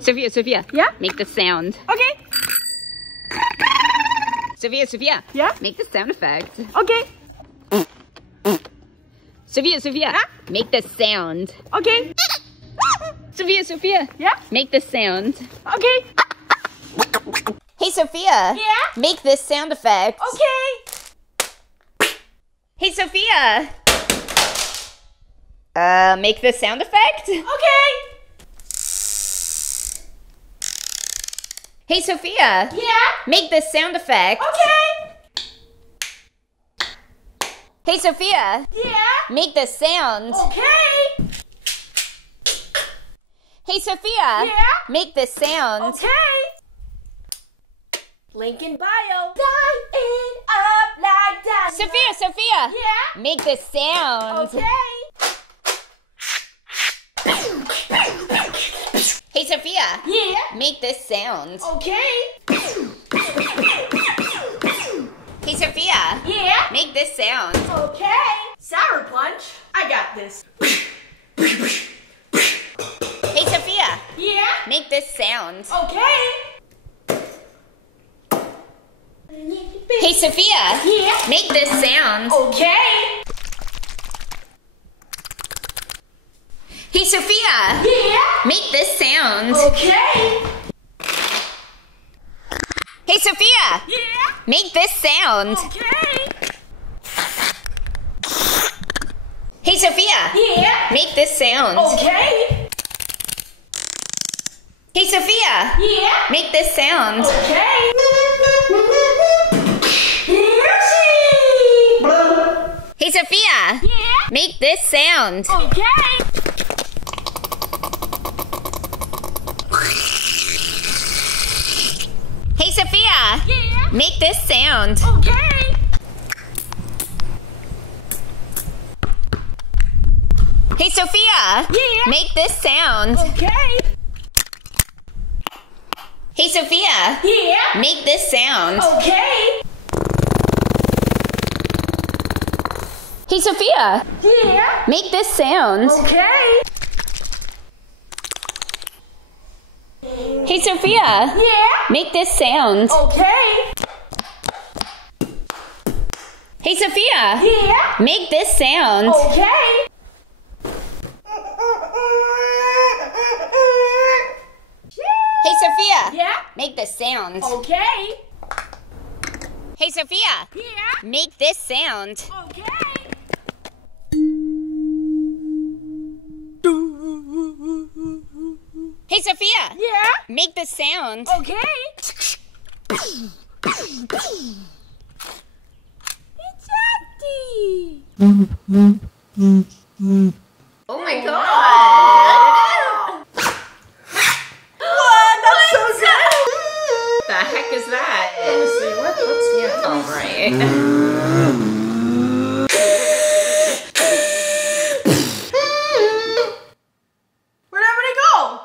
Sophia. Yeah? Make the sound. Okay. Sophia. Yeah? Make the sound effect. Okay. Sophia. Yeah? Make the sound. Okay. Sophia. Yeah? Make the sound. Okay. Hey, Sophia. Yeah? Make this sound effect. Okay. Hey, Sophia. Make the sound effect. Okay. Hey, Sophia. Yeah? Make this sound effect. Okay. Hey, Sophia. Yeah? Make the sound. Okay. Hey, Sophia. Yeah? Make the sound. Okay. Link in bio. Dying up like dynamite. Sophia. Yeah? Make the sound. Okay. Hey, Sophia. Yeah? Make this sound. Okay. Hey, Sophia. Yeah? Make this sound. Okay. Sour Punch. I got this. Hey, Sophia. Yeah? Make this sound. Okay. Hey, Sophia. Yeah? Make this sound. Okay. Hey, Sophia. Yeah? Make this sound. Okay. Hey, Sophia. Yeah? Make this sound. Okay. Hey, Sophia. Yeah? Make this sound. Okay. Hey, Sophia. Yeah? Make this sound. Okay. Yoshi! Hey, Sophia. Yeah? Make this sound. Okay. Hey, Sophia. Yeah? Make this sound. Okay. Hey, Sophia. Yeah? Make this sound. Okay. Hey, Sophia. Yeah? Make this sound. Okay. Hey, Sophia. Yeah? Make this sound. Okay. Hey, Sophia. Yeah? Make this sound. Okay. Hey, Sophia. Yeah? Make this sound. Okay. Hey, Sophia. Yeah? Make this sound. Okay. Hey, Sophia. Yeah? Make this sound. Okay. Hey, Sophia. Yeah? Make this sound. Okay. It's empty. Oh my god. What? That's so good. The heck is that? Let me see. What's All right.